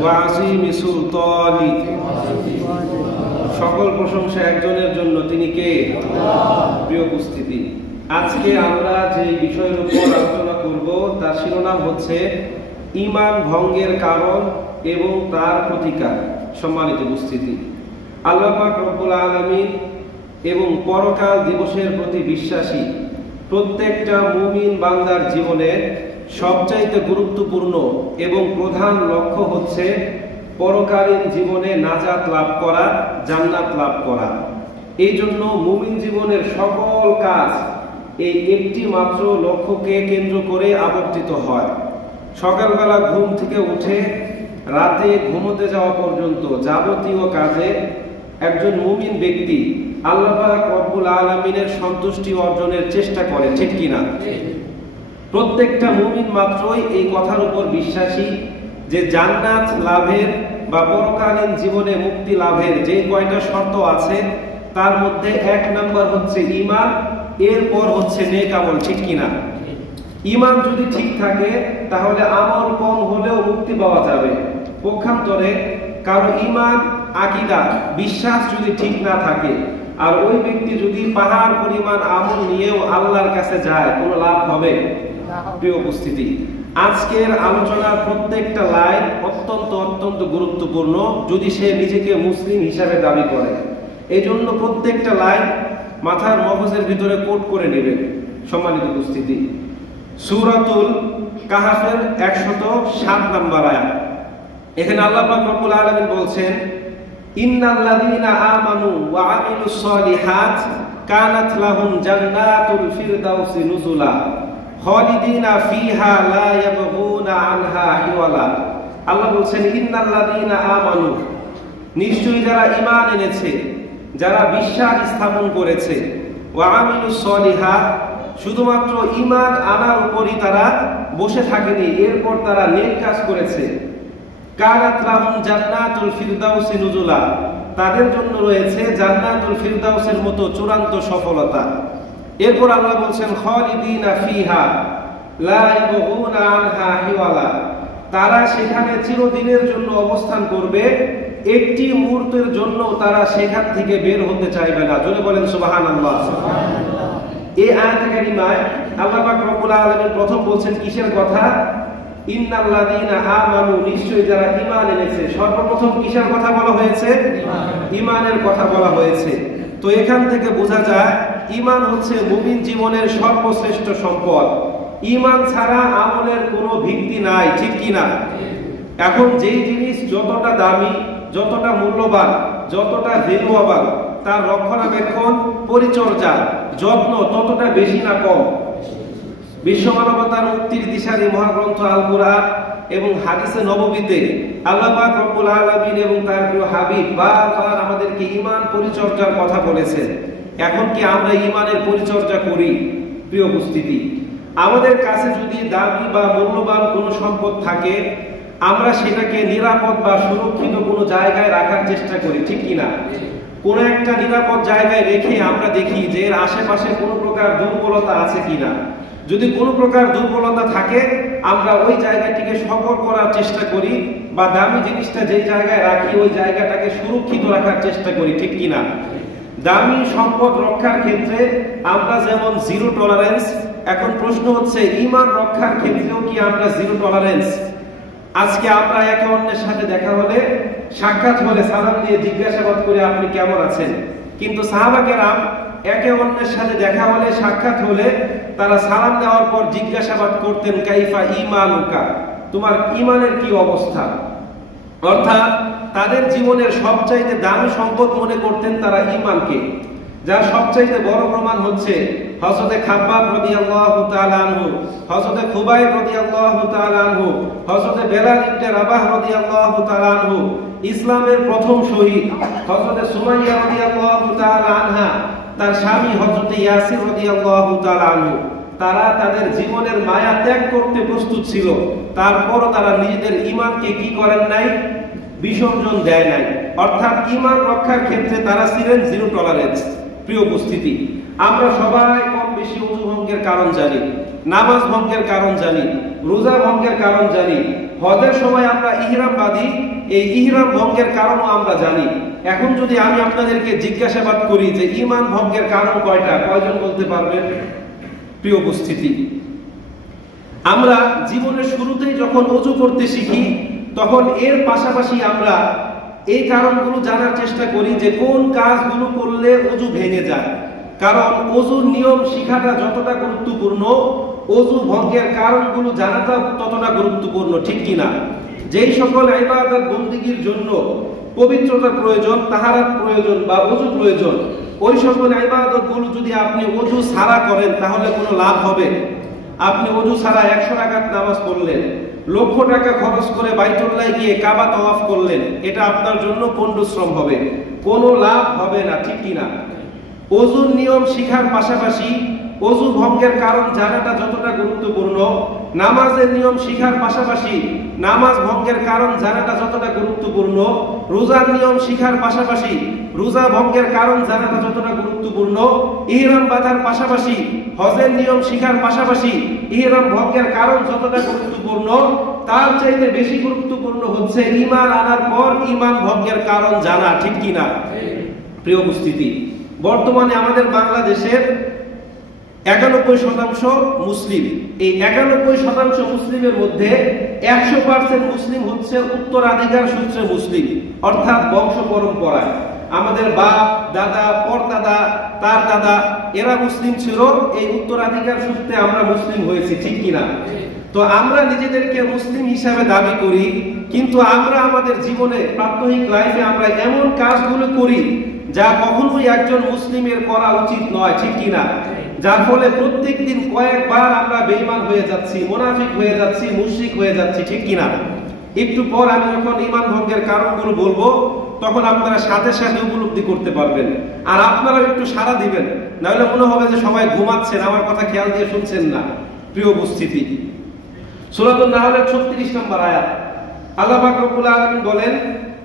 ওয়া আসিমি সুলতানি। সকল প্রশংসা একজনের জন্য, তিনি কে? প্রিয় উপস্থিতি, আজকে আমরা যে বিষয়ের উপর আলোচনা করব তার শিরোনাম হচ্ছে ঈমান ভঙ্গের কারণ এবং তার প্রতিকার। সম্মানিত উপস্থিতি, আল্লাহ পাক রব্বুল আলামিন এবং পরকাল দিবসের প্রতি বিশ্বাসী প্রত্যেকটা মুমিন বান্দার জীবনে সবচাইতে গুরুত্বপূর্ণ এবং প্রধান লক্ষ্য হচ্ছে পরকালীন জীবনে নাজাত লাভ করা, জান্নাত লাভ করা। এই জন্য মুমিন জীবনের সকল কাজ এই একটি মাত্র লক্ষ্যকে কেন্দ্র করে আবর্তিত হয়। সকালবেলা ঘুম থেকে উঠে রাতে ঘুমোতে যাওয়া পর্যন্ত যাবতীয় কাজে একজন মুমিন ব্যক্তি আল্লাহ পাক রব্বুল আলামিনের সন্তুষ্টি অর্জনের চেষ্টা করে, ঠিক কিনা? প্রত্যেকটা মুমিন মাত্রই এই কথার উপর বিশ্বাসী যে জান্নাত লাভের বা পরকালীন জীবনে মুক্তি লাভের যে কয়টা শর্ত আছে তার মধ্যে এক নাম্বার হচ্ছে ঈমান, এরপর হচ্ছে নেক আমল, ঠিক কিনা? ঈমান যদি ঠিক থাকে তাহলে আমল কম হলেও মুক্তি পাওয়া যাবে। পক্ষান্তরে কারো ঈমান, আকীদা, বিশ্বাস যদি ঠিক না থাকে আর ওই ব্যক্তি যদি পাহাড় পরিমাণ আমল নিয়েও আল্লাহর কাছে যায়, কোনো লাভ হবে? প্রিয় উপস্থিতি, আজকের আলোচনার প্রত্যেকটা লাইন অত্যন্ত অত্যন্ত গুরুত্বপূর্ণ যদি সে নিজেকে মুসলিম হিসাবে দাবি করে। এই জন্য প্রত্যেকটা লাইন মাথার মগজের ভিতরে কোট করে নেবেন। সম্মানিত উপস্থিতি, সূরাতুল কাহফের 107 নম্বর আয়াত, এখানে আল্লাহ পাক রব্বুল আলামিন বলছেন, ইন্নাল্লাযীনা আমানু ওয়া আমিলুস সলিহাত কানাত লাহুম জান্নাতুল ফিরদাউসি নুজুলা খালিদিনা ফিহা লা ইয়াবগুনা আনহা হিওয়ালা। আল্লাহ বলছেন, ইন্নাল্লাযীনা আমানু, নিশ্চয়ই যারা ঈমান এনেছে, যারা বিশ্বাস স্থাপন করেছে, ওয়া আমিলুস সলিহাত, শুধুমাত্র ঈমান আনার উপরই তারা বসে থাকেনি, এরপর তারা নেক কাজ করেছে, কানাত লাহুম জান্নাতুল ফিরদাউসি নুজুলা, তাদের জন্য রয়েছে জান্নাতুল ফিরদাউসের মতো চূড়ান্ত সফলতা। এরপর আল্লাহ বলছেন, খালিদিনা ফিহা লা ইয়াবগুনা আনহা হিওয়ালা, তারা সেখানে চিরদিনের জন্য অবস্থান করবে, একটি মুহূর্তের জন্য তারা সেখান থেকে বের হতে চাইবে না। জোরে বলেন সুবহানাল্লাহ। এই আয়াতে কারিমায় আল্লাহ পাক রব্বুল আলামিন প্রথম বলছেন কিসের কথা? ইন্নাল্লাযীনা আমানু, নিশ্চয়ই যারা ঈমান এনেছে। সর্বপ্রথম কিসের কথা বলা হয়েছে? ঈমানের কথা বলা হয়েছে। তো এখান থেকে বোঝা যায় ঈমান হচ্ছে মুমিন জীবনের সর্বশ্রেষ্ঠ সম্পদ। ঈমান ছাড়া আমলের কোনো ভিত্তি নাই, ঠিক কিনা? এখন যেই জিনিস যতটা দামি, যতটা মূল্যবান, যতটা ভ্যালুয়েবল, তার রক্ষণাবেক্ষণ, পরিচর্যা, যত্ন ততটা বেশি না কম? বিশ্ব মানবতার মুক্তির দিশারি মহাগ্রন্থ আল কুরআন এবং হাদিসে নববীতে আল্লাহ পাক রব্বুল আলামিন এবং তার প্রিয় হাবিব বারবার আমাদেরকে ঈমান পরিচর্যার কথা বলেছেন। এখন কি আমরা ঈমানের পরিচর্যা করি? প্রিয় উপস্থিতি, আমাদের কাছে যদি দামি বা মূল্যবান কোনো সম্পদ থাকে, আমরা সেটাকে নিরাপদ বা সুরক্ষিত কোনো জায়গায় রাখার চেষ্টা করি, ঠিক কিনা? কোনো একটা নিরাপদ জায়গায় রেখে আমরা দেখি যে এর আশেপাশে কোনো প্রকার দুর্বলতা আছে কিনা। যদি কোনো প্রকার দুর্বলতা থাকে আমরা ওই জায়গাটিকে সফল করার চেষ্টা করি, বা দামি জিনিসটা যে জায়গায় রাখি ওই জায়গাটাকে সুরক্ষিত রাখার চেষ্টা করি, ঠিক কিনা? দামি সম্পদ রক্ষার ক্ষেত্রে আমরা যেমন জিরো টলারেন্স, এখন প্রশ্ন হচ্ছে ঈমান রক্ষার ক্ষেত্রেও কি আমরা জিরো টলারেন্স? আজকে আমরা একে অন্যের সাথে দেখা হলে, সাক্ষাৎ হলে সালাম দিয়ে জিজ্ঞাসাবাদ করে আপনি কেমন আছেন, কিন্তু সাহাবা কেরাম একে অন্যের সাথে দেখা হলে, সাক্ষাৎ হলে তারা সালাম দেওয়ার পর জিজ্ঞাসাবাদ করতেন, কাইফা ঈমানুকা, তোমার ঈমানের কি অবস্থা? অর্থাৎ তাদের জীবনের সবচাইতে দামি সম্পদ মনে করতেন তারা ঈমানকে। যার সবচাইতে বড় প্রমাণ হচ্ছে হযরতে খাব্বাব রাদিয়াল্লাহু তাআলা আনহু, হযরতে খুবাইব রাদিয়াল্লাহু তাআলা আনহু, হযরতে বেলাল ইবনে রাবাহ রাদিয়াল্লাহু তাআলা আনহু, ইসলামের প্রথম শহীদ হযরতে সুমাইয়া রাদিয়াল্লাহু তাআলা আনহা, তার স্বামী হযরতে ইয়াসির রাদিয়াল্লাহু তাআলা আনহু, তারা তাদের জীবনের মায়া ত্যাগ করতে প্রস্তুত ছিল, তারপরও তারা নিজেদের ঈমানকে কি করেন নাই? বিসর্জন দেয় নাই। অর্থাৎ ঈমান রক্ষার ক্ষেত্রে তারা ছিলেন জিরো টলারেন্স। প্রিয় উপস্থিতি, আমরা সবাই কম বেশি ওযু ভঙ্গের কারণ জানি, নামাজ ভঙ্গের কারণ জানি, রোজা ভঙ্গের কারণ জানি, হজের সময় আমরা ইহরাম বাঁধি, এই ইহরাম ভঙ্গের কারণও আমরা জানি। এখন যদি আমি আপনাদেরকে জিজ্ঞাসাবাদ করি যে ঈমান ভঙ্গের কারণ কয়টা, কয়জন বলতে পারবেন? প্রিয় উপস্থিতি, আমরা জীবনের শুরুতেই যখন ওযু করতে শিখি তখন এর পাশাপাশি আমরা এই কারণগুলো জানার চেষ্টা করি যে কোন কাজগুলো করলে ওযু ভেঙে যায়। কারণ ওযুর নিয়ম শিখাটা যতটা গুরুত্বপূর্ণ, ওযু ভঙ্গের কারণগুলো জানাটা ততটা গুরুত্বপূর্ণ, ঠিক কিনা? যেই সকল ইবাদত বন্দেগীর জন্য পবিত্রতার প্রয়োজন, তাহারাত প্রয়োজন বা ওযু প্রয়োজন, ওই সকল ইবাদতগুলো যদি আপনি ওযু ছাড়া করেন তাহলে কোনো লাভ হবে? আপনি ওযু ছাড়া 100 রাকাত নামাজ পড়লেন, লক্ষ টাকা খরচ করে বাইতুল্লাহ গিয়ে কাবা তাওয়াফ করলেন, এটা আপনার জন্য পণ্ডশ্রম হবে, কোনো লাভ হবে না, ঠিক কিনা? ওযুর নিয়ম শিখার পাশাপাশি ওযু ভঙ্গের কারণ জানাটা যতটা গুরুত্বপূর্ণ, নামাজের নিয়ম শিখার পাশাপাশি নামাজ ভঙ্গের কারণ জানাটা যতটা গুরুত্বপূর্ণ, রোজার নিয়ম শিখার পাশাপাশি রোজা ভঙ্গের কারণ জানাটা যতটা গুরুত্বপূর্ণ, ইহরাম বাঁধার পাশাপাশি হজের নিয়ম শিখার পাশাপাশি ইহরাম ভঙ্গের কারণ যতটা গুরুত্বপূর্ণ, তার চাইতে বেশি গুরুত্বপূর্ণ হচ্ছে ঈমান আনার পর ঈমান ভঙ্গের কারণ জানা, ঠিক কিনা? প্রিয় উপস্থিতি, বর্তমানে আমাদের বাংলাদেশের 91% মুসলিম। এই 91% মুসলিমের মধ্যে 100% মুসলিম হচ্ছে উত্তরাধিকার সূত্রে মুসলিম, অর্থাৎ বংশ পরম্পরায়। আমাদের বাপ দাদা পরদাদা তার দাদা এরা মুসলিম ছিল, এই উত্তরাধিকার সূত্রে আমরা মুসলিম হয়েছি, ঠিক কিনা? তো আমরা নিজেদেরকে মুসলিম হিসাবে দাবি করি, কিন্তু আমরা আমাদের জীবনে প্রাত্যহিক লাইফে আমরা এমন কাজগুলো করি যা কখনোই একজন মুসলিমের করা উচিত নয়, ঠিক কিনা? যার ফলে প্রত্যেকদিন কয়েকবার আমরা বেঈমান হয়ে যাচ্ছি, মুনাফিক হয়ে যাচ্ছি, মুশরিক হয়ে যাচ্ছি, ঠিক কিনা? একটু পর আমি যখন ঈমান ভঙ্গের কারণগুলো বলবো তখন আপনারা সাথে সাথে উপলব্ধি করতে পারবেন, আর আপনারা একটু সাড়া দিবেন, নাহলে মনে হবে যে সবাই ঘুমাচ্ছেন, আমার কথা খেয়াল দিয়ে শুনছেন না। প্রিয় উপস্থিতি, সূরাতুন নাহলের 36 নম্বর আয়াত, আল্লাহ পাক রব্বুল আলামিন বলেন,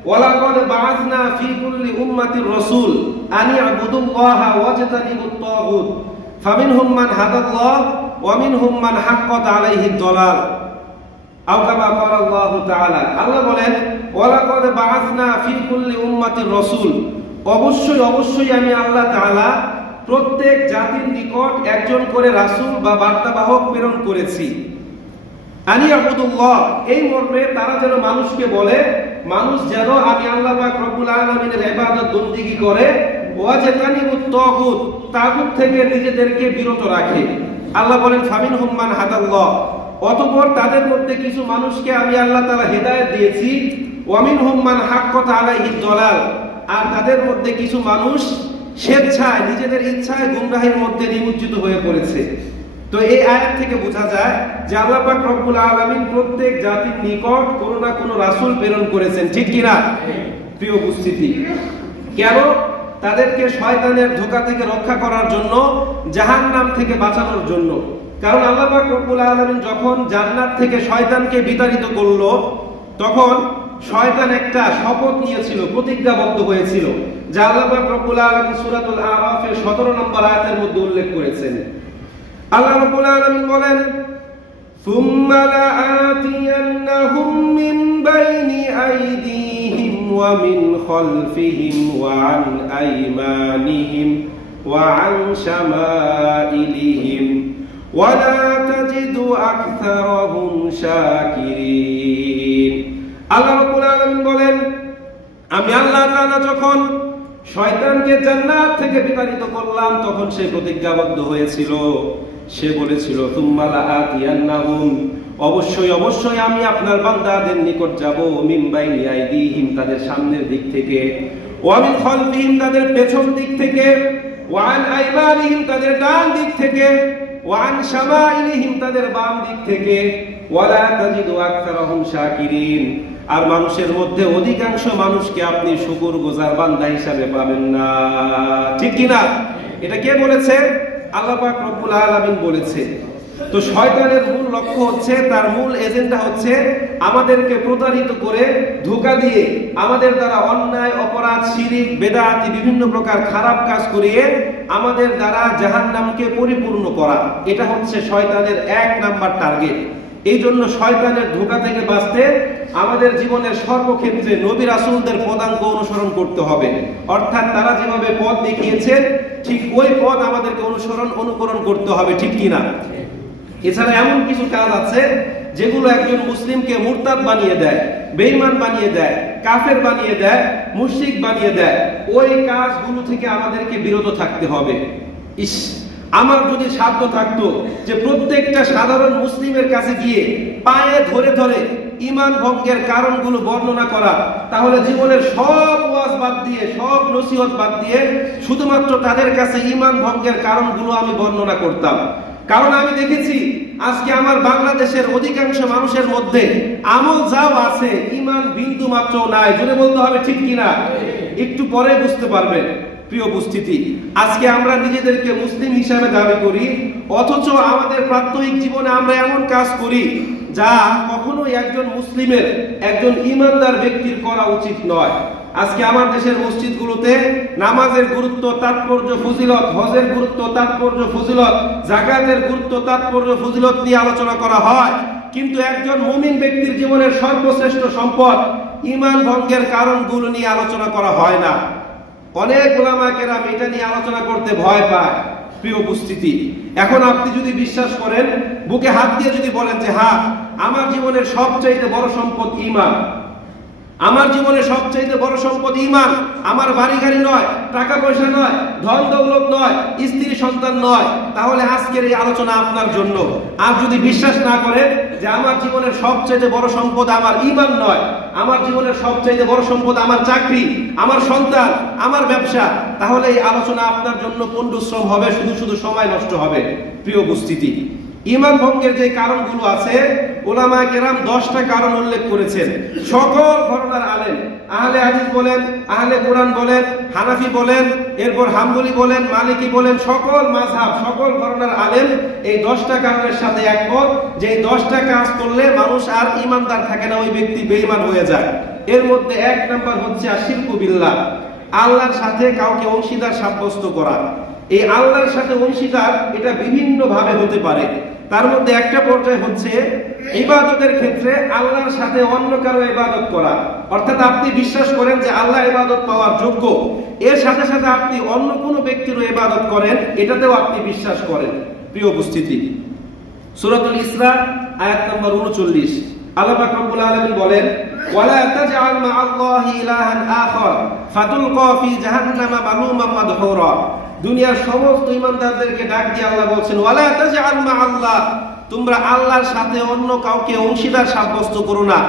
ওয়ালাকাদ বাআসনা ফি কুল্লি উম্মাতির রাসূল আন ইয়াবুদুল্লাহা ওয়াজতানিবুত তাগুত ফামিনহুম মান হাদাল্লাহ ওয়া মিনহুম মান হাক্কাত আলাইহিদ দালাল আও কামা ক্বালা আল্লাহু তাআলা। আল্লাহ বলেন, ওয়ালাকাদ বাআসনা ফি কুল্লি উম্মাতির রাসূল, অবশ্যই আমি আল্লাহ তাআলা প্রত্যেক জাতির নিকট একজন করে রাসূল বা বার্তাবাহক প্রেরণ করেছি। আনি আবুদুল্লাহ, এই মর্মে তারা যেন মানুষকে বলে, মানুষ যেন আমি আল্লাহ পাক রব্বুল আলামিনের ইবাদত বন্দেগী করে, ওয়াজতানিবুত তাগুত, তাগুত থেকে নিজেদেরকে বিরত রাখে। আল্লাহ বলেন, ফামিনহুম মান হাদাল্লাহ, অতঃপর তাদের মধ্যে কিছু মানুষকে আমি আল্লাহ তাআলা হেদায়েত দিয়েছি, ওয়া মিনহুম মান হাক্কাত আলাইহিদ দালাল, আর তাদের মধ্যে কিছু মানুষ স্বেচ্ছায় নিজেদের ইচ্ছায় গুমরাহির মধ্যে নিমজ্জিত হয়ে পড়েছে। তো এই আয়াত থেকে বোঝা যায় যে আল্লাহ পাক রব্বুল আলামিন প্রত্যেক জাতির নিকট কোনো না কোনো রাসূল প্রেরণ করেছেন, ঠিক কিনা? প্রিয় উপস্থিতি, কেন? তাদেরকে শয়তানের ধোঁকা থেকে রক্ষা করার জন্য, জাহান্নাম থেকে বাঁচানোর জন্য। কারণ আল্লাহ পাক রব্বুল আলামিন যখন জান্নাত থেকে শয়তানকে বিতাড়িত করলো, তখন শয়তান একটা শপথ নিয়েছিল, প্রতিজ্ঞাবদ্ধ হয়েছিল, যা আল্লাহ পাক রব্বুল আলামিন সূরাতুল আরাফের 17 নম্বর আয়াতের মধ্যে উল্লেখ করেছেন। আল্লাহ রাব্বুল আলামিন বলেন, সুম্মা লাআতিয়ান্নাহুম মিন বাইনি আইদিহিম ওয়া মিন খালফিহিম ওয়া আন আইমানিহিম ওয়া আন শামাইলিহিম ওয়া লা তাজিদু আকসারাহুম শাকিরিন। আল্লাহ রাব্বুল আলামিন বলেন, আমি আল্লাহ তাআলা যখন শয়তানকে জান্নাত থেকে বিতাড়িত করলাম তখন সে প্রতিজ্ঞাবদ্ধ হয়েছিল, সে বলেছিল, সুম্মা লাআতিয়ান্নাহুম, অবশ্যই আমি আপনার বান্দাদের নিকট যাব, মিন বাইনি আইদিহিম, তাদের সামনের দিক থেকে, ওয়া মিন খালফিহিম, তাদের পেছন দিক থেকে, ওয়া আন আইমানিহিম, তাদের ডান দিক থেকে, ওয়া আন শামাইলিহিম, তাদের বাম দিক থেকে, ওয়া লা তাজিদু আকসারাহুম শাকিরিন, আর মানুষের মধ্যে অধিকাংশ মানুষকে আপনি শুকরগুজার বান্দা হিসাবে পাবেন না, ঠিক কিনা? এটা কে বলেছে? আল্লাহ পাক রব্বুল আলামিন বলেছে। তো শয়তানের মূল লক্ষ্য হচ্ছে, তার মূল এজেন্ডা হচ্ছে আমাদেরকে প্রতারিত করে, ধোঁকা দিয়ে, আমাদের দ্বারা অন্যায় অপরাধ শিরক বেদাতি বিভিন্ন প্রকার খারাপ কাজ করিয়ে আমাদের দ্বারা জাহান্নামকে পরিপূর্ণ করা। এটা হচ্ছে শয়তানের 1 নাম্বার টার্গেট। এই জন্য শয়তানের ধোঁকা থেকে বাঁচতে আমাদের জীবনের সর্বক্ষেত্রে নবী রাসূলদের পদাঙ্ক অনুসরণ করতে হবে। অর্থাৎ তারা যেভাবে পথ দেখিয়েছেন ঠিক ওই পথ আমাদেরকে অনুকরণ করতে হবে, ঠিক কিনা? এছাড়া এমন কিছু কাজ আছে যেগুলো একজন মুসলিমকে মুরতাদ বানিয়ে দেয়, বেঈমান বানিয়ে দেয়, কাফের বানিয়ে দেয়, মুশরিক বানিয়ে দেয়। ওই কাজগুলো থেকে আমাদেরকে বিরত থাকতে হবে। আমার যদি সাধ্য থাকতো যে প্রত্যেকটা সাধারণ মুসলিমের কাছে গিয়ে পায়ে ধরে ধরে ঈমান ভঙ্গের কারণগুলো বর্ণনা করা, তাহলে জীবনের সব ওয়াজ বাদ দিয়ে, সব নসিহত বাদ দিয়ে শুধুমাত্র তাদের কাছে ঈমান ভঙ্গের কারণগুলো আমি বর্ণনা করতাম। কারণ আমি দেখেছি আজকে আমার বাংলাদেশের অধিকাংশ মানুষের মধ্যে আমল যাও আছে, ঈমান বিন্দু মাত্র নাই। জোরে বলতে হবে, ঠিক কিনা? একটু পরে বুঝতে পারবেন। প্রিয় উপস্থিতি, আজকে আমরা নিজেদেরকে মুসলিম হিসাবে দাবি করি, অথচ আমাদের প্রাত্যহিক জীবনে আমরা এমন কাজ করি যা কখনোই একজন মুসলিমের, একজন ঈমানদার ব্যক্তির করা উচিত নয়। আজকে আমার দেশের মসজিদগুলোতে নামাজের গুরুত্ব, তাৎপর্য, ফজিলত, হজের গুরুত্ব, তাৎপর্য, ফজিলত, যাকাতের গুরুত্ব, তাৎপর্য, ফজিলত নিয়ে আলোচনা করা হয়, কিন্তু একজন মুমিন ব্যক্তির জীবনের সর্বশ্রেষ্ঠ সম্পদ ঈমান ভঙ্গের কারণগুলো নিয়ে আলোচনা করা হয় না। অনেক উলামা কেরাম এটা নিয়ে আলোচনা করতে ভয় পায়। প্রিয় উপস্থিতি, এখন আপনি যদি বিশ্বাস করেন, বুকে হাত দিয়ে যদি বলেন যে হ্যাঁ, আমার জীবনের সবচাইতে বড় সম্পদ ঈমান, আমার জীবনে সবচাইতে বড় সম্পদ ঈমান, আমার বাড়ি গাড়ি নয়, টাকা পয়সা নয়, ধন দৌলত নয়, স্ত্রী সন্তান নয়, তাহলে আজকের এই আলোচনা আপনার জন্য। আর যদি বিশ্বাস না করেন যে আমার জীবনের সবচাইতে বড় সম্পদ আমার ঈমান নয়, আমার জীবনের সবচাইতে বড় সম্পদ আমার চাকরি, আমার সন্তান, আমার ব্যবসা, তাহলে এই আলোচনা আপনার জন্য পণ্ডশ্রম হবে, শুধু শুধু সময় নষ্ট হবে। প্রিয় উপস্থিতি, ঈমান ভঙ্গের যে কারণগুলো আছে, উলামায়ে কেরাম 10টা কারণ উল্লেখ করেছেন। সকল ঘরানার আলেম, আহলে হাদিস বলেন, আহলে কোরআন বলেন, হানাফি বলেন, এরপর হাম্বলি বলেন, মালিকি বলেন, সকল মাযহাব, সকল ঘরানার আলেম এই 10টা কারণের সাথে একমত যে এই 10টা কাজ করলে মানুষ আর ঈমানদার থাকে না, ওই ব্যক্তি বেঈমান হয়ে যায়। এর মধ্যে 1 নাম্বার হচ্ছে আশিরকু বিল্লাহ, আল্লাহর সাথে কাউকে অংশীদার সাব্যস্ত করা। এই আল্লাহর সাথে অংশীদার এটা বিভিন্ন ভাবে হতে পারে। তার মধ্যে একটা পর্যায় হচ্ছে ইবাদতের ক্ষেত্রে আল্লাহর সাথে অন্য কারো ইবাদত করা। অর্থাৎ আপনি বিশ্বাস করেন যে আল্লাহ ইবাদত পাওয়ার যোগ্য, এর সাথে সাথে আপনি অন্য কোনো ব্যক্তিরও ইবাদত করেন, এটাতেও আপনি বিশ্বাস করেন। প্রিয় উপস্থিতি, সূরাতুল ইসরা আয়াত নম্বর 39 আল্লাহ পাক রব্বুল আলামিন বলেন, ওয়ালা তাজআল মা'আল্লাহি ইলাহান আখার ফাতুলকা ফি জাহান্নামা মালুমান মাদহুরা। দুনিয়ার সমস্ত ঈমানদারদেরকে ডাক দিয়ে আল্লাহ বলছেন, ওয়ালা তাজআল মা'আল্লাহ, তোমরা আল্লাহর সাথে অন্য কাউকে অংশীদার সাব্যস্ত করো না,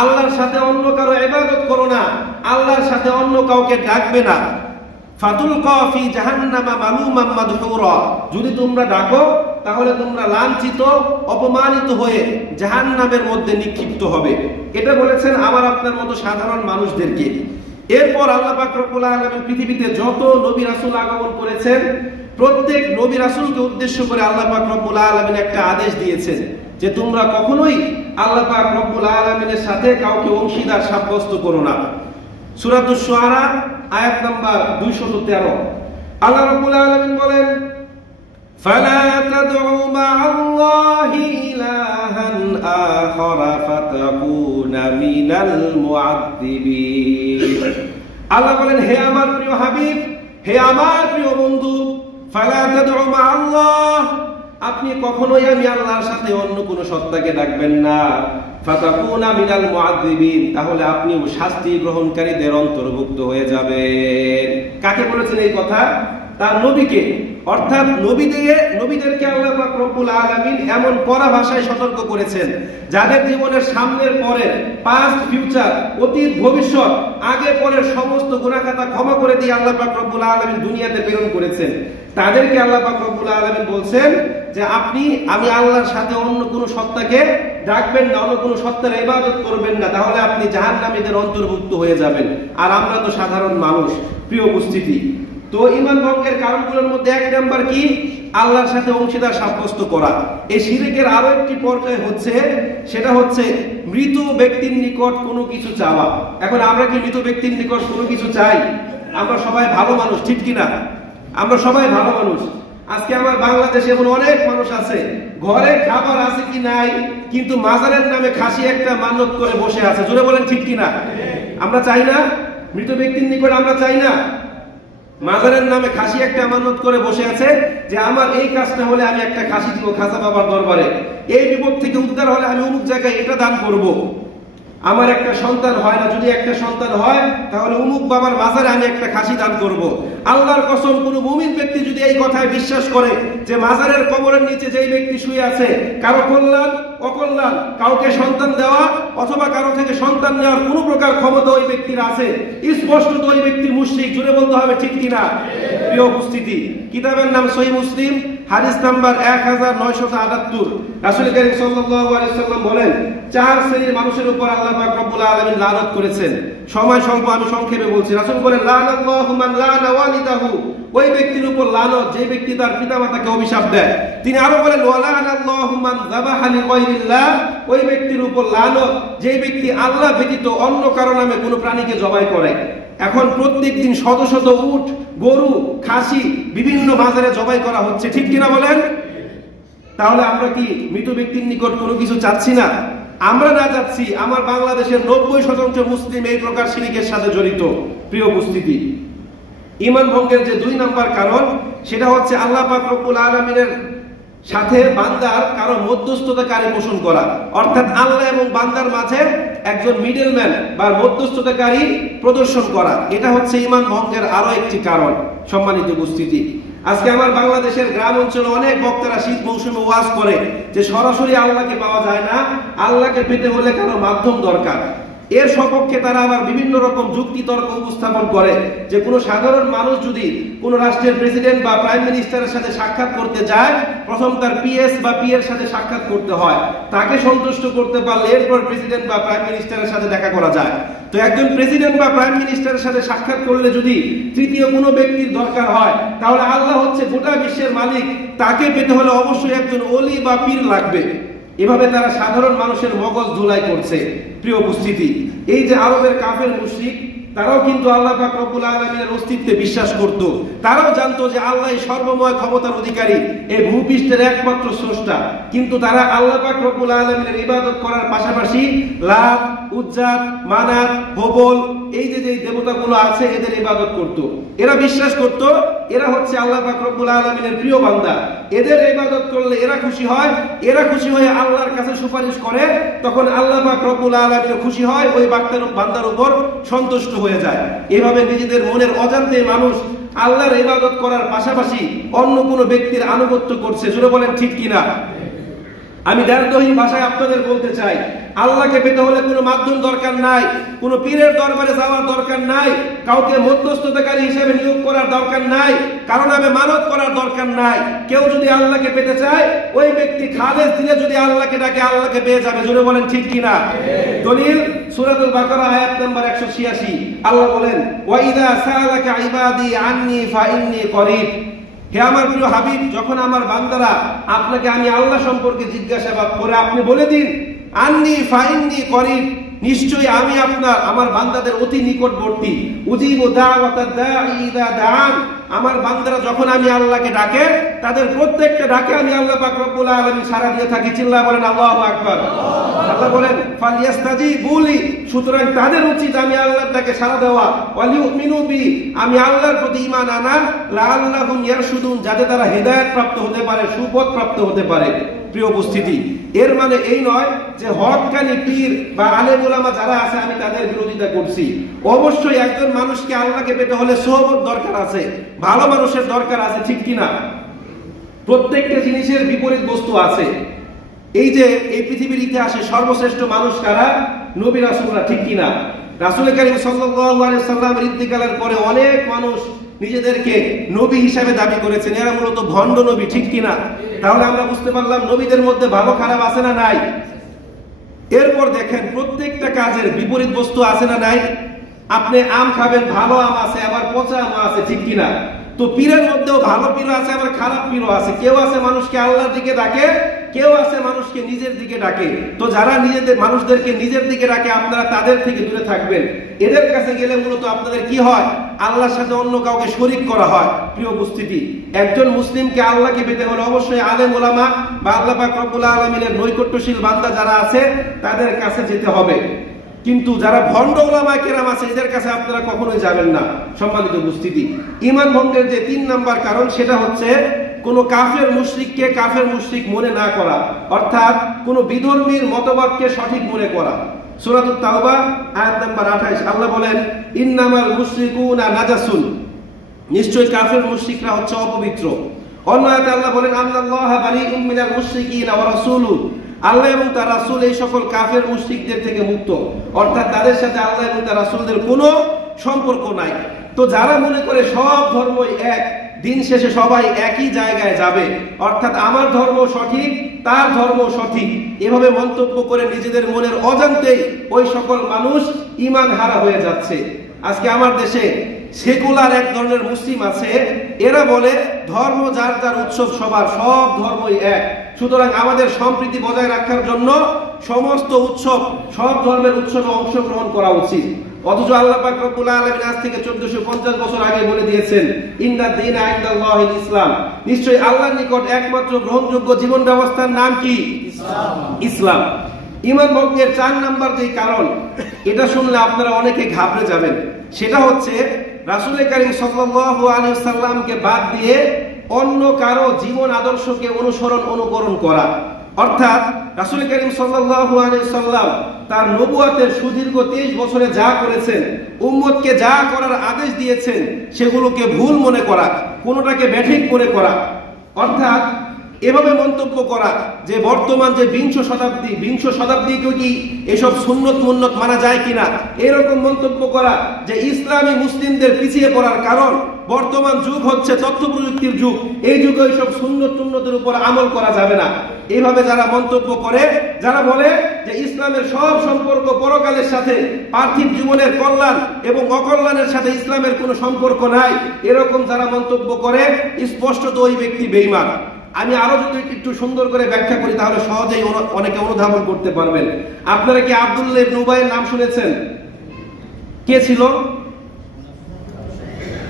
আল্লাহর সাথে অন্য কারো ইবাদত করো না, আল্লাহর সাথে অন্য কাউকে ডাকবে না। ফাতুলকা ফি জাহান্নামা মালুমান মাদহুরা, যদি তোমরা ডাকো তাহলে তোমরা লাঞ্ছিত, অপমানিত হয়ে জাহান্নামের মধ্যে নিক্ষিপ্ত হবে। এটা বলেছেন আমার আপনার মতো সাধারণ মানুষদেরকে। এরপর আল্লাহ পাক রব্বুল আলামিন পৃথিবীতে যত নবী রাসূল আগমন করেছেন, প্রত্যেক নবী রাসূলকে উদ্দেশ্য করে আল্লাহ পাক রব্বুল আলামিন একটা আদেশ দিয়েছেন যে তোমরা কখনোই আল্লাহ পাক রব্বুল আলামিনের সাথে কাউকে অংশীদার সাব্যস্ত করো না। সূরাতুশ শুআরা আয়াত নাম্বার 213 আল্লাহ রাব্বুল আলামিন বলেন, ফালা তাদউ মা'আল্লাহি ইলাহান আখারা ফাতাকুনা মিনাল মুআদ্দিবিন। আল্লাহ বলেন, হে আমার প্রিয় হাবিব, হে আমার প্রিয় বন্ধু, ফালা তাদউ মা'আল্লাহ, আপনি কখনোই আমি আল্লাহর সাথে অন্য কোনো সত্তাকে ডাকবেন না। ফাতাকুনা মিনাল মুআদ্দিবিন, তাহলে আপনিও শাস্তি গ্রহণকারীদের অন্তর্ভুক্ত হয়ে যাবেন। কাকে বলেছেন এই কথা? তার নবীকে। অর্থাৎ নবীদেরকে আল্লাহ পাক রব্বুল আলামিন এমন কড়া ভাষায় সতর্ক করেছেন যাদের জীবনের সামনের পরের, পাস্ট ফিউচার, অতীত ভবিষ্যৎ, আগে পরের সমস্ত গুনাহ খাতা ক্ষমা করে দিয়ে আল্লাহ পাক রব্বুল আলামিন দুনিয়াতে প্রেরণ করেছেন। তাদেরকে আল্লাহ পাক রব্বুল আলামিন বলছেন যে আমি আল্লাহর সাথে অন্য কোনো সত্তাকে ডাকবেন না, অন্য কোনো সত্তার ইবাদত করবেন না, তাহলে আপনি জাহান্নামীদের অন্তর্ভুক্ত হয়ে যাবেন। আর আমরা তো সাধারণ মানুষ। প্রিয় উপস্থিতি, তো ঈমান ভঙ্গের কারণগুলোর মধ্যে 1 নাম্বার কি? আল্লাহর সাথে অংশীদার সাব্যস্ত করা। এই শিরকের আরো একটি পর্যায় হচ্ছে, সেটা হচ্ছে মৃত ব্যক্তির নিকট কোনো কিছু চাওয়া। এখন আমরা কি মৃত ব্যক্তির নিকট কোনো কিছু চাই? আমরা সবাই ভালো মানুষ, ঠিক কিনা? আমরা সবাই ভালো মানুষ। আজকে আমার বাংলাদেশে এমন অনেক মানুষ আছে, ঘরে খাবার আছে কি নাই, কিন্তু মাজারের নামে খাসি একটা মানত করে বসে আছে। জোরে বলেন ঠিক কিনা? আমরা চাই না? মৃত ব্যক্তির নিকট আমরা চাই না? মাজারের নামে খাসি একটা মানত করে বসে আছে যে আমার এই কাজটা হলে আমি একটা খাসি দিব খাজা বাবার দরবারে, এই বিপদ থেকে উদ্ধার হলে আমি অমুক জায়গায় এটা দান করব। আমার একটা সন্তান হয় না, যদি একটা সন্তান হয় তাহলে অমুক বাবার মাজারে আমি একটা খাসি দান করব। আল্লাহর কসম, কোন মুমিন ব্যক্তি যদি এই কথায় বিশ্বাস করে যে মাজারের কবরের নিচে যেই ব্যক্তি শুয়ে আছে, কারো কল্যাণ অকল্যাণ, কাউকে সন্তান দেওয়া অথবা কারো থেকে সন্তান নেওয়ার কোন প্রকার ক্ষমতা ওই ব্যক্তির আছে, স্পষ্ট তো ওই ব্যক্তি মুশরিক। জুড়ে বলতে হবে ঠিক কিনা? প্রিয় উপস্থিতি, কিতাবের নাম সহিহ মুসলিম, হাদিস নাম্বার 1978। রাসূল করিম সাল্লাল্লাহু আলাইহি ওয়াসাল্লাম বলেন, চার শ্রেণীর মানুষের উপর আল্লাহ পাক রব্বুল আলামিন লানত করেছেন। সময় স্বল্প, আমি সংক্ষেপে বলছি। রাসূল বলেন, লানাল্লাহু মান লানা ওয়ালিদাহু, ওই ব্যক্তির উপর লানত যে ব্যক্তি তার পিতামাতাকে অভিশাপ দেয়। তিনি আরো বলেন, ওয়ালানাল্লাহু মান যাবাহা লিগায়রিল্লাহ, ওই ব্যক্তির উপর লানত যে ব্যক্তি আল্লাহ ব্যতীত অন্য কারো নামে কোনো প্রাণীকে জবাই করে। এখন প্রত্যেকদিন শত শত উট, গরু, খাসি বিভিন্ন বাজারে জবাই করা হচ্ছে, ঠিক কিনা বলেন? তাহলে আমরা কি মৃত ব্যক্তির নিকট কোনো কিছু চাচ্ছি না? আমরা না চাচ্ছি, আমার বাংলাদেশের 90% মুসলিম এই প্রকার শিরকের সাথে জড়িত। প্রিয় উপস্থিতি, ঈমান ভঙ্গের যে 2 নাম্বার কারণ, সেটা হচ্ছে আল্লাহ পাক রব্বুল আলামিনের সাথে বান্দার কারো মধ্যস্থতাকারী পোষণ করা, অর্থাৎ আল্লাহ এবং বান্দার মাঝে একজন মিডলম্যান বা মধ্যস্থতাকারী প্রদর্শন করা। এটা হচ্ছে ঈমান ভঙ্গের আরো একটি কারণ। সম্মানিত উপস্থিতি, আজকে আমার বাংলাদেশের গ্রাম অঞ্চলে অনেক বক্তারা শীত মৌসুমে ওয়াজ করে যে সরাসরি আল্লাহকে পাওয়া যায় না, আল্লাহকে পেতে হলে কারো মাধ্যম দরকার। এর সপক্ষে তারা আবার বিভিন্ন রকম যুক্তি তর্ক উপস্থাপন করে যে কোনো সাধারণ মানুষ যদি কোনো রাষ্ট্রের প্রেসিডেন্ট বা প্রাইম মিনিস্টারের সাথে সাক্ষাৎ করতে যায়, প্রথম তার পিএস বা পিএর সাথে সাক্ষাৎ করতে হয়, তাকে সন্তুষ্ট করতে পারলে এরপর প্রেসিডেন্ট বা প্রাইম মিনিস্টারের সাথে দেখা করা যায়। তো একজন প্রেসিডেন্ট বা প্রাইম মিনিস্টারের সাথে সাক্ষাৎ করলে যদি তৃতীয় কোনো ব্যক্তির দরকার হয়, তাহলে আল্লাহ হচ্ছে গোটা বিশ্বের মালিক, তাকে পেতে হলে অবশ্যই একজন ওলি বা পীর লাগবে। এভাবে তারা সাধারণ মানুষের মগজ ধুলাই করছে। প্রিয় উপস্থিতি, এই যে আরবের কাফের মুশরিক, তারাও কিন্তু আল্লাহ পাক রব্বুল আলামিনের অস্তিত্বে বিশ্বাস করত। তারাও জানতো যে আল্লাহ সর্বময় ক্ষমতার অধিকারী, এই ভূপৃষ্ঠের একমাত্র স্রষ্টা। কিন্তু তারা আল্লাহ পাক রব্বুল আলামিনের ইবাদত করার পাশাপাশি লাত, উজ্জাত, মানাত, হবল, এই যে দেবতাগুলো আছে এদের ইবাদত করত। এরা বিশ্বাস করত এরা হচ্ছে আল্লাহ পাক রব্বুল আলামিনের প্রিয় বান্দা, এদের ইবাদত করলে এরা খুশি হয়, এরা খুশি হয়ে আল্লাহর কাছে সুপারিশ করে, তখন আল্লাহ পাক রব্বুল আলামিন খুশি হয়, ওই বান্দার উপর সন্তুষ্ট হয়ে যায়। এভাবে নিজেদের মনের অজান্তে মানুষ আল্লাহর ইবাদত করার পাশাপাশি অন্য কোনো ব্যক্তির আনুগত্য করছে। জোরে বলেন ঠিক কিনা? আমি দ্ব্যর্থহীন ভাষায় আপনাদের বলতে চাই, আল্লাহকে পেতে হলে কোনো মাধ্যম দরকার নাই, কোনো পীরের দরবারে যাওয়ার দরকার নাই, কাউকে মধ্যস্থতাকারী হিসেবে নিয়োগ করার দরকার নাই, কারণ আমি মানত করার দরকার নাই। কেউ যদি আল্লাহকে পেতে চায়, ওই ব্যক্তি খালেস দিলে যদি আল্লাহকে ডাকে, আল্লাহকে পেয়ে যাবে। জোরে বলেন ঠিক কিনা? দলিল সূরাতুল বাকারা আয়াত নাম্বার 186। আল্লাহ বলেন, ওয়া ইযা সাআলাকা ইবাদি আন্নী ফাইন্নী করিব। হে আমার প্রিয় হাবিব, যখন আমার বান্দারা আপনাকে আমি আল্লাহ সম্পর্কে জিজ্ঞাসাবাদ করে, আপনি বলে দিন আন্নী ফাইন্নী করিব, নিশ্চয়ই আমি আমার বান্দাদের অতি নিকটবর্তী। উজিবু দাওয়াতাদ দাঈ ইযা দাআন, আমার বান্দারা যখন আমি আল্লাহকে ডাকে, তাদের প্রত্যেকটা ডাকে আমি আল্লাহ পাক রব্বুল আলামিন সাড়া দিয়ে থাকি। চিল্লায়ে বলেন আল্লাহু আকবার। আল্লাহ বলেন ফালিয়াস্তাজিবু লি, সুতরাং তাদের উচিত আমি আল্লাহর ডাকে সাড়া দেওয়া, ওয়ালিউমিনু বি, আমি আল্লাহর প্রতি ঈমান আনা, লাআল্লাহুম ইয়ারশুদুন, যাতে তারা হেদায়েত প্রাপ্ত হতে পারে, সুপথ প্রাপ্ত হতে পারে। প্রিয় উপস্থিতি, এর মানে এই নয় যে হক্কানি পীর বা আলেম ওলামা যারা আছে আমি তাদের বিরোধিতা করছি। অবশ্যই একজন মানুষকে আল্লাহকে পেতে হলে সোহবত দরকার আছে, ভালো মানুষের দরকার আছে, ঠিক কিনা? প্রত্যেকটা জিনিসের বিপরীত বস্তু আছে। এই যে এই পৃথিবীর ইতিহাসে সর্বশ্রেষ্ঠ মানুষ কারা? নবী রাসূলরা, ঠিক কিনা? রাসূল করিম সাল্লাল্লাহু আলাইহি সাল্লামের ইন্তিকালের পরে অনেক মানুষ নিজেদেরকে নবী হিসাবে দাবি করেছেন, এরা মূলত ভণ্ড নবী, ঠিক কিনা? তাহলে আমরা বুঝতে পারলাম নবীদের মধ্যে ভালো খারাপ আছে না নাই? এরপর দেখেন প্রত্যেকটা কাজের বিপরীত বস্তু আছে না নাই? আপনি আম খাবেন, ভালো আম আছে, আবার পচা আম আছে, ঠিক কিনা? তো পীরের মধ্যেও ভালো পীর আছে, আবার খারাপ পীরও আছে। কেউ আছে মানুষকে আল্লাহর দিকে ডাকে, কেউ আছে মানুষকে নিজের দিকে ডাকে। তো যারা নিজেদের মানুষদেরকে নিজের দিকে ডাকে আপনারা তাদের থেকে দূরে থাকবেন। এদের কাছে গেলে মূলত আপনাদের কি হয়, আল্লাহর সাথে অন্য কাউকে শরীক করা হয়। প্রিয় উপস্থিতি, একজন মুসলিমকে আল্লাহকে পেতে হলে অবশ্যই আলেম ওলামা বা আল্লাহ পাক রব্বুল আলামিনের নৈকট্যশীল বান্দা যারা আছে তাদের কাছে যেতে হবে। কিন্তু যারা ভণ্ড ওলামা কেরাম আছে এদের কাছে আপনারা কখনোই যাবেন না। সম্মানিত উপস্থিতি, ঈমান ভঙ্গের যে 3 নাম্বার কারণ সেটা হচ্ছে কোন কাফের মুশরিককে কাফের মুশরিক মনে না করা, অর্থাৎ কোন বিধর্মীর মতবাদকে সঠিক মনে করা। সূরাতুত তাওবা আয়াত নাম্বার 28 আল্লাহ বলেন, ইন্নামাল মুশরিকুনা নাজাসুন, নিশ্চয়ই কাফের মুশরিকরা হচ্ছে অপবিত্র। অন্য আয়াতে আল্লাহ বলেন, আল্লাহু বারিউম মিনাল মুশরিকিনা ওয়া রাসূলুহু, আল্লাহ এবং তার রাসূল এই সকল কাফের মুশরিকদের থেকে মুক্ত, অর্থাৎ তাদের সাথে আল্লাহ এবং তার রাসূলদের কোনো সম্পর্ক নাই। তো যারা মনে করে সব ধর্মই এক, দিন শেষে সবাই একই জায়গায় যাবে, অর্থাৎ আমার ধর্ম সঠিক তার ধর্ম সঠিক, এভাবে মন্তব্য করে নিজেদের মনের অজান্তেই ওই সকল মানুষ ঈমান হারা হয়ে যাচ্ছে। আজকে আমার দেশে সেকুলার এক ধরনের মুসলিম আছে, এরা বলে ধর্ম যার যার উৎসব সবার, সব ধর্মই এক, সুতরাং আমাদের সম্প্রীতি বজায় রাখার জন্য সমস্ত উৎসব, সব ধর্মের উৎসবে অংশগ্রহণ করা উচিত। অথচ আল্লাহ পাক রব্বুল আলামিন আজ থেকে 1450 বছর আগে বলে দিয়েছেন, ইন্নাদ দীনা ইনদাল্লাহিল ইসলাম, নিশ্চয়ই আল্লাহর নিকট একমাত্র গ্রহণযোগ্য জীবন ব্যবস্থার নাম কি? ইসলাম। ঈমান ভঙ্গের 4 নাম্বার যে কারণ, এটা শুনলে আপনারা অনেকে ঘাবড়ে যাবেন, সেটা হচ্ছে রাসূল কারীম সাল্লাল্লাহু আলাইহি ওয়াসাল্লামকে বাদ দিয়ে অন্য কারো জীবন আদর্শকে অনুসরণ অনুকরণ করা। অর্থাৎ রাসূল কারীম সাল্লাল্লাহু আলাইহি ওয়াসাল্লাম তার নবুয়তের সুদীর্ঘ 23 বছরে যা করেছেন, উম্মতকে যা করার আদেশ দিয়েছেন সেগুলোকে ভুল মনে করা, কোনোটাকে ব্যাঠিক মনে করা। অর্থাৎ এভাবে মন্তব্য করা যে বর্তমান যে বিংশ শতাব্দীকে কি এসব সুন্নত মুন্নত মানা যায় কিনা, এরকম মন্তব্য করা যে ইসলামী মুসলিমদের পিছিয়ে পড়ার কারণ বর্তমান যুগ হচ্ছে তথ্য প্রযুক্তির যুগ, এই যুগে এইসব সুন্নত টুন্নতের উপর আমল করা যাবে না। এইভাবে যারা মন্তব্য করে, যারা বলে যে ইসলামের সব সম্পর্ক পরকালের সাথে, পার্থিব জীবনের কল্যাণ এবং অকল্যাণের সাথে ইসলামের কোনো সম্পর্ক নাই, এরকম যারা মন্তব্য করে স্পষ্টত ওই ব্যক্তি বেঈমান। আমি আরো যদি একটু সুন্দর করে ব্যাখ্যা করি তাহলে সহজেই অনেকে অনুধাবন করতে পারবেন। আপনারা কি আব্দুল্লাহ ইবনে উবাইয়ের নাম শুনেছেন? কে ছিল?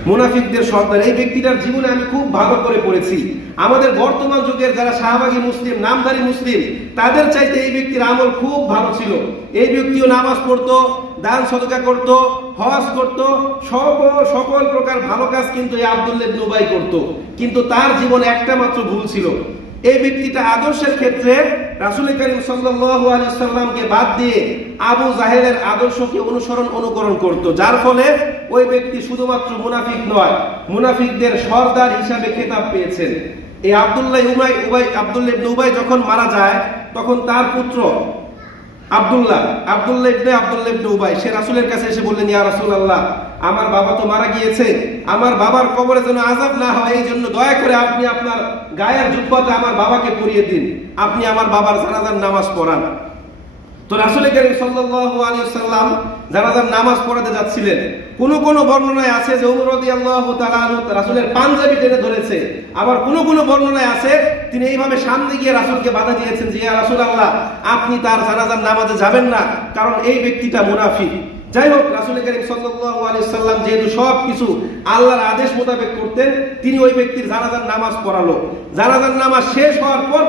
মুনাফিকদের সর্দার। এই ব্যক্তিটার জীবনে আমি খুব ভালো করে পড়েছি। আমাদের বর্তমান যুগের যারা শাহবাগী মুসলিম, নামধারী মুসলিম, তাদের চাইতে এই ব্যক্তির আমল খুব ভালো ছিল। এই ব্যক্তিও নামাজ পড়তো, দান সদকা করতো, হজ করতো, সকল প্রকার ভালো কাজ কিন্তু এই আব্দুল্লাহ ইবনে উবাই করতো। কিন্তু তার জীবনে একটা মাত্র ভুল ছিল। এই ব্যক্তিটা আদর্শের ক্ষেত্রে রাসূল কারীম সাল্লাল্লাহু আলাইহি ওয়াসাল্লামকে বাদ দিয়ে আবু জাহেলের আদর্শকে অনুসরণ অনুকরণ করত, যার ফলে ওই ব্যক্তি শুধুমাত্র মুনাফিক নয়, মুনাফিকদের সর্দার হিসাবে খেতাব পেয়েছেন। এই আব্দুল্লাহ ইবনে উবাই যখন মারা যায় তখন তার পুত্র আব্দুল্লাহ ইবনে উবাই সে রাসূলের কাছে এসে বললেন, ইয়া রাসূলুল্লাহ, আমার বাবা তো মারা গিয়েছে, আমার বাবার কবরে যেন আযাব না হয় এই জন্য দয়া করে আপনি আপনার গায়ের জুব্বাটা আমার বাবাকে পরিয়ে দিন, আপনি আমার বাবার জানাজার নামাজ পড়ান। তো রাসূল কারীম সাল্লাল্লাহু আলাইহি ওয়াসাল্লাম জানাজার নামাজ পড়াতে যাচ্ছিলেন। কোন কোন বর্ণনায় আছে যে ওমর রাদিয়াল্লাহু তাআলা আনহু রাসূলের পাঞ্জাবি টেনে ধরেছে, আবার কোন কোন বর্ণনায় আছে তিনি এইভাবে সামনে গিয়ে রাসূলকে বাধা দিয়েছেন যে, ইয়া রাসূলুল্লাহ, আপনি তার জানাজার নামাজে যাবেন না, কারণ এই ব্যক্তিটা মুনাফিক। যাই হোক, রাসূল কারীম সাল্লাল্লাহু আলাইহি ওয়াসাল্লাম যেহেতু সবকিছু আল্লাহর আদেশ মোতাবেক করতেন, তিনি ওই ব্যক্তির জানাজার নামাজ পড়ালো। জানাজার নামাজ শেষ হওয়ার পর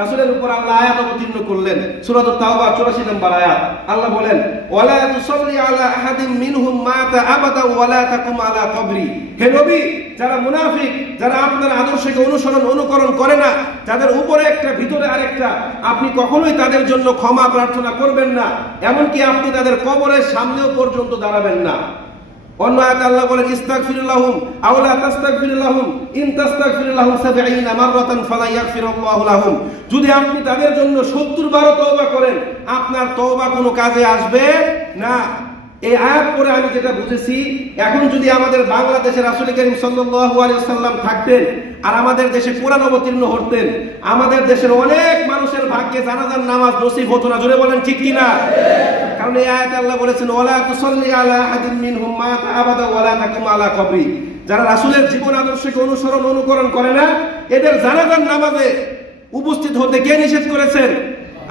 রাসূলের উপর আল্লাহ আয়াত অবতীর্ণ করলেন, সূরাতুত তাওবা 84 নম্বর আয়াত। আল্লাহ বলেন, ওয়ালা তুসাল্লি আলা আহাদিন মিনহুম মাতা আবাদা ওয়ালা তাকুম আলা কবরি। হে নবী, যারা মুনাফিক, যারা আপনার আদর্শকে অনুসরণ অনুকরণ করে না, যাদের উপরে একটা ভিতরে আরেকটা, আপনি কখনোই তাদের জন্য ক্ষমা প্রার্থনা করবেন না, এমনকি আপনি তাদের কবরের সামনেও পর্যন্ত দাঁড়াবেন না। অন্য আয়াতে আল্লাহ বলেন, ইস্তাগফির লাহুম আও লা তাস্তাগফির লাহুম ইন তাস্তাগফির লাহুম 70 মাররাতান ফালা ইয়াগফিরুল্লাহু লাহুম। যদি আপনি তাদের জন্য 70 বার তওবা করেন, আপনার তওবা কোনো কাজে আসবে না। এই আয়াত পরে আমি যেটা বুঝেছি, এখন যদি আমাদের বাংলাদেশে রাসূল কারীম সাল্লাল্লাহু আলাইহি ওয়াসাল্লাম থাকতেন আর আমাদের দেশে কোরআন অবতীর্ণ হতেন, আমাদের দেশের অনেক মানুষের ভাগ্যে জানাজার নামাজ নসিব হতো না। জোরে বলেন ঠিক কি না? কারণ এই আয়াতে আল্লাহ বলেছেন, ওয়ালা তুসাল্লি আলা আহাদিন মিনহুম মাতা আবাদা ওয়ালা তাকুম আলা কবরি। যারা রাসূলের জীবন আদর্শকে অনুসরণ অনুকরণ করে না, এদের জানাজার নামাজে উপস্থিত হতে কে নিষেধ করেছেন?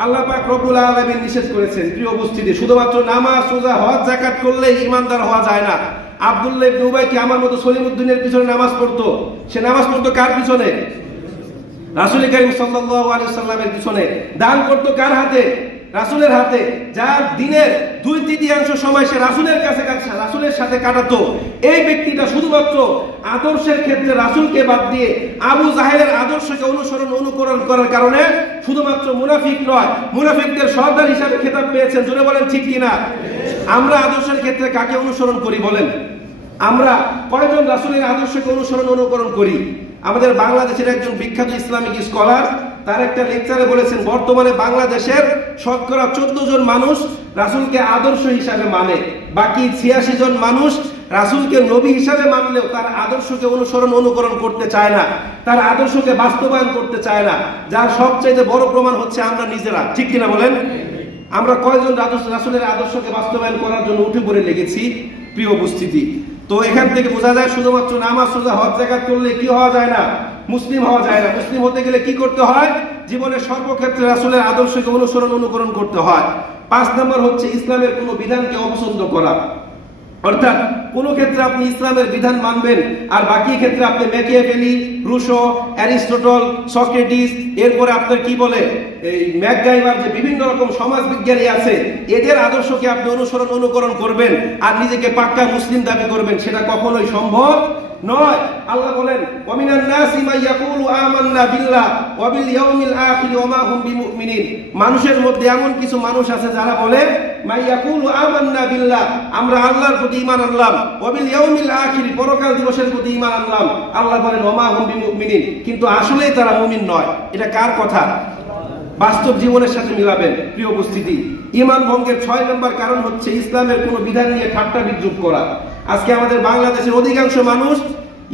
আল্লাহ পাক রব্বুল আলামিন নিষেধ করেছেন। প্রিয় উপস্থিতি, শুধুমাত্র নামাজ, রোজা, হজ, যাকাত করলেই ঈমানদার হওয়া যায় না। আব্দুল্লাহ ইবনে উবাই কি আমার মতো সলিমউদ্দিনের পিছনে নামাজ পড়তো? সে নামাজ পড়তো কার পিছনে? রাসূল কারীম সাল্লাল্লাহু আলাইহি ওয়াসাল্লামের পিছনে। দান করতো কার হাতে? রাসূলের হাতে। যার দিনের 2/3 সময় সে রাসূলের কাছে রাসূলের সাথে কাটাতো। এই ব্যক্তিটা শুধুমাত্র আদর্শের ক্ষেত্রে রাসূলকে বাদ দিয়ে আবু জাহেলের আদর্শকে অনুকরণ করার কারণে শুধুমাত্র মুনাফিক নয়, মুনাফিকদের সর্দার হিসাবে খেতাব পেয়েছেন। জোরে বলেন ঠিক কিনা? আমরা আদর্শের ক্ষেত্রে কাকে অনুসরণ করি বলেন? আমরা কয়জন রাসূলের আদর্শকে অনুকরণ করি? আমাদের বাংলাদেশের একজন বিখ্যাত ইসলামিক স্কলার তার একটা লেকচারে বলেছেন, বর্তমানে বাংলাদেশের শতকরা 14 জন মানুষ রাসূলকে আদর্শ হিসাবে মানে, বাকি 86 জন মানুষ রাসূলকে নবী হিসাবে মানলেও তার আদর্শকে অনুকরণ করতে চায় না, তার আদর্শকে বাস্তবায়ন করতে চায় না। যার সবচাইতে বড় প্রমাণ হচ্ছে আমরা নিজেরা। ঠিক কিনা বলেন? আমরা কয়জন রাসূলের আদর্শকে বাস্তবায়ন করার জন্য উঠে পড়ে লেগেছি? প্রিয় উপস্থিতি, তো এখান থেকে বোঝা যায় শুধুমাত্র নামাজ, রোজা, হজ, যাকাত করলে কি হওয়া যায় না? মুসলিম হওয়া যায় না। মুসলিম হতে গেলে কি করতে হয়? জীবনের সর্বক্ষেত্রে রাসূলের আদর্শকে অনুকরণ করতে হয়। 5 নম্বর হচ্ছে ইসলামের কোনো বিধানকে অপছন্দ করা। অর্থাৎ কোন ক্ষেত্রে আপনি ইসলামের বিধান মানবেন আর বাকি ক্ষেত্রে আপনি ম্যাকিয়াভেলি, রুশো, অ্যারিস্টটল, সক্রেটিস, এরপরে আপনার কি বলে এই ম্যাকগাইভার, যে বিভিন্ন রকম সমাজ বিজ্ঞানী আছে, এদের আদর্শকে আপনি অনুকরণ করবেন আর নিজেকে পাক্কা মুসলিম দাবি করবেন, সেটা কখনোই সম্ভব নয়। আল্লাহ বলেন, ওয়ামিনান নাসি মা ইয়াকুলু আমান্না বিল্লাহ ওয়া বিল ইয়াউমিল আখির ওয়া মা হুম বিমুমিনিন। মানুষের মধ্যে এমন কিছু মানুষ আছে যারা বলে মা ইয়াকুলু আমান্না বিল্লাহ, আমরা আল্লাহর প্রতি ঈমান আনলাম, ওয়া বিল ইয়াউমিল আখির, পরকাল দিবসের প্রতি ঈমান আনলাম। আল্লাহ বলেন ওয়া মা হুম বিমুমিনিন, কিন্তু আসলেই তারা মুমিন নয়। এটা কার কথা? বাস্তব জীবনের সাথে মিলাবেন। প্রিয় উপস্থিতি, ঈমান ভঙ্গের 6 নম্বর কারণ হচ্ছে ইসলামের কোনো বিধান নিয়ে ঠাট্টা বিদ্রুপ করা। আজকে আমাদের বাংলাদেশের অধিকাংশ মানুষ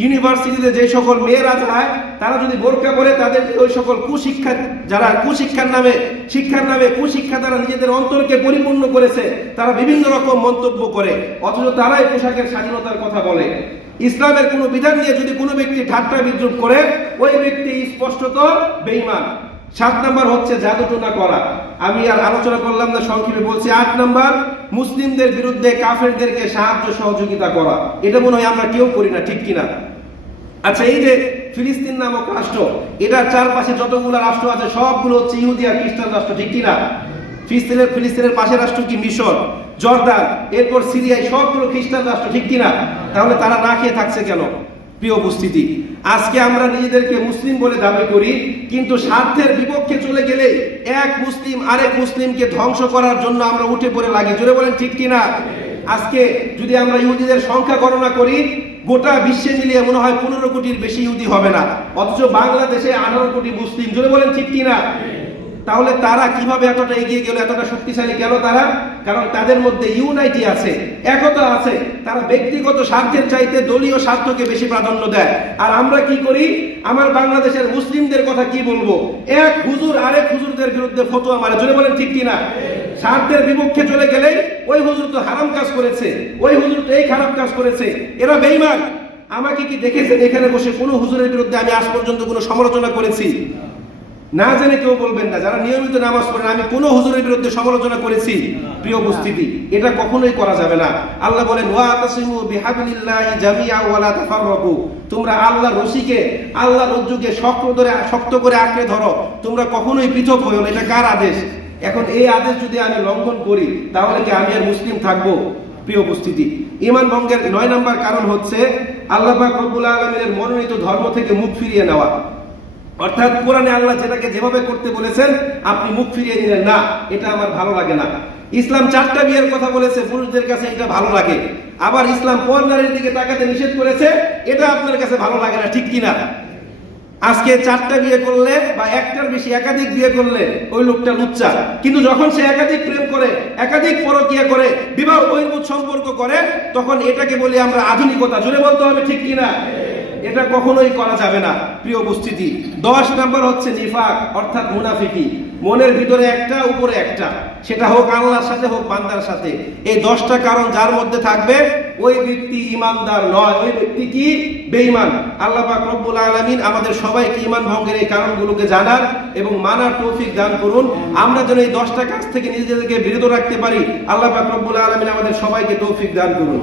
ইউনিভার্সিটিতে যে সকল মেয়েরা যায়, তারা যদি বোরকা পরে তাদের ওই সকল কুশিক্ষা, যারা শিক্ষার নামে কুশিক্ষা দ্বারা নিজেদের অন্তরকে পরিপূর্ণ করেছে, তারা বিভিন্ন রকম মন্তব্য করে, অথচ তারাই পোশাকের স্বাধীনতার কথা বলে। ইসলামের কোনো বিধান নিয়ে যদি কোনো ব্যক্তি ঠাট্টা বিদ্রুপ করে, ওই ব্যক্তি স্পষ্টত বেঈমান। 7 নম্বর হচ্ছে জাদুটোনা করা। আমি আর আলোচনা করলাম না, সংক্ষেপে বলছি। 8 নম্বর, মুসলিমদের বিরুদ্ধে কাফেরদেরকে সাহায্য সহযোগিতা করা। এটা মনে হয় আমরা কেউ করি না, ঠিক কিনা? আচ্ছা, এই যে ফিলিস্তিন নামক রাষ্ট্র, এটার চারপাশে যতগুলো রাষ্ট্র আছে সবগুলো হচ্ছে ইহুদি আর খ্রিস্টান রাষ্ট্র, ঠিক কিনা? ফিলিস্তিনের পাশের রাষ্ট্র কি? মিশর, জর্দান, এরপর সিরিয়ায়, সবগুলো খ্রিস্টান রাষ্ট্র, ঠিক কিনা? তাহলে তারা না খেয়ে থাকছে কেন? প্রিয় উপস্থিতি, আজকে আমরা নিজেদেরকে মুসলিম বলে দাবি করি, কিন্তু স্বার্থের বিপক্ষে চলে গেলে এক মুসলিম আরেক মুসলিমকে ধ্বংস করার জন্য আমরা উঠে পড়ে লাগি। জোরে বলেন ঠিক কিনা? আজকে যদি আমরা ইহুদিদের সংখ্যা গণনা করি, গোটা বিশ্বে মিলিয়ে মনে হয় 15 কোটির বেশি ইহুদি হবে না, অথচ বাংলাদেশে 18 কোটি মুসলিম। জোরে বলেন ঠিক কিনা? তাহলে তারা কিভাবে এতটা এগিয়ে গেল, এতটা শক্তিশালী কেন তারা? কারণ তাদের মধ্যে ইউনাইটি আছে, একতা আছে। তারা ব্যক্তিগত স্বার্থের চাইতে দলীয় স্বার্থকে বেশি প্রাধান্য দেয়। আর আমরা কি করি? আমার বাংলাদেশের মুসলিমদের কথা কি বলবো, এক হুজুর আরেক হুজুরদের বিরুদ্ধে ফতোয়া মারে। জোরে বলেন ঠিক কিনা? স্বার্থের বিপক্ষে চলে গেলে ওই হুজুর তো হারাম কাজ করেছে, ওই হুজুর তো এই খারাপ কাজ করেছে, এরা বেঈমান। আমাকে কি দেখেছেন এখানে বসে কোনো হুজুরের বিরুদ্ধে আমি আজ পর্যন্ত কোনো সমালোচনা করেছি? না জেনে কেউ বলবেন না, যারা নিয়মিত নামাজ পড়েন, আমি কোন হুজুরের বিরুদ্ধে সমালোচনা করেছি? প্রিয় উপস্থিতি, এটা কখনোই করা যাবে না। আল্লাহ বলেন ওয়াতাসিমু বিহাবলিল্লাহি জামিআ ওয়া লা তাফাররাকু, তোমরা আল্লাহর রশিকে, আল্লাহর রজ্জুকে শক্ত করে আঁকড়ে ধরো, তোমরা কখনোই পৃথক হইও না। এটা কার আদেশ? এখন এই আদেশ যদি আমি লঙ্ঘন করি, তাহলে কি আমি আর মুসলিম থাকবো? প্রিয় উপস্থিতি, ঈমান ভঙ্গের 9 নম্বর কারণ হচ্ছে আল্লাহ পাক রব্বুল আলামিনের মনোনীত ধর্ম থেকে মুখ ফিরিয়ে নেওয়া। অর্থাৎ কোরআনে আল্লাহ যেটাকে যেভাবে করতে বলেছেন আপনি মুখ ফিরিয়ে নিলেন, না এটা আমার ভালো লাগে না। ইসলাম 4টা বিয়ের কথা বলেছে, পুরুষদের কাছে এটা ভালো লাগে। আবার ইসলাম পর নারীর দিকে তাকাতে নিষেধ করেছে, এটা আপনার কাছে ভালো লাগে না, ঠিক কিনা? আজকে 4টা বিয়ে করলে বা একটার বেশি একাধিক বিয়ে করলে ওই লোকটা লুচ্চা, কিন্তু যখন সে একাধিক প্রেম করে, একাধিক পরকীয়া করে, বিবাহ বহির্ভূত সম্পর্ক করে, তখন এটাকে বলি আমরা আধুনিকতা। জোরে বলতে হবে ঠিক কিনা? এটা কখনোই করা যাবে না। প্রিয় উপস্থিতি, 10 নম্বর হচ্ছে নিফাক, অর্থাৎ মুনাফিকি। মনের ভিতরে একটা, উপরে একটা, সেটা হোক আল্লাহর সাথে হোক বান্দার সাথে। এই 10টা কারণ যার মধ্যে থাকবে ওই ব্যক্তি ঈমানদার নয়, ওই ব্যক্তি কি বেঈমান। আল্লাহ পাক রব্বুল আলামিন আমাদের সবাইকে ঈমান ভঙ্গের এই কারণগুলোকে জানার এবং মানার তৌফিক দান করুন। আমরা যেন এই 10টা কাজ থেকে নিজেদেরকে বিরত রাখতে পারি। আল্লাহ পাক রব্বুল আলামিন আমাদের সবাইকে তৌফিক দান করুন।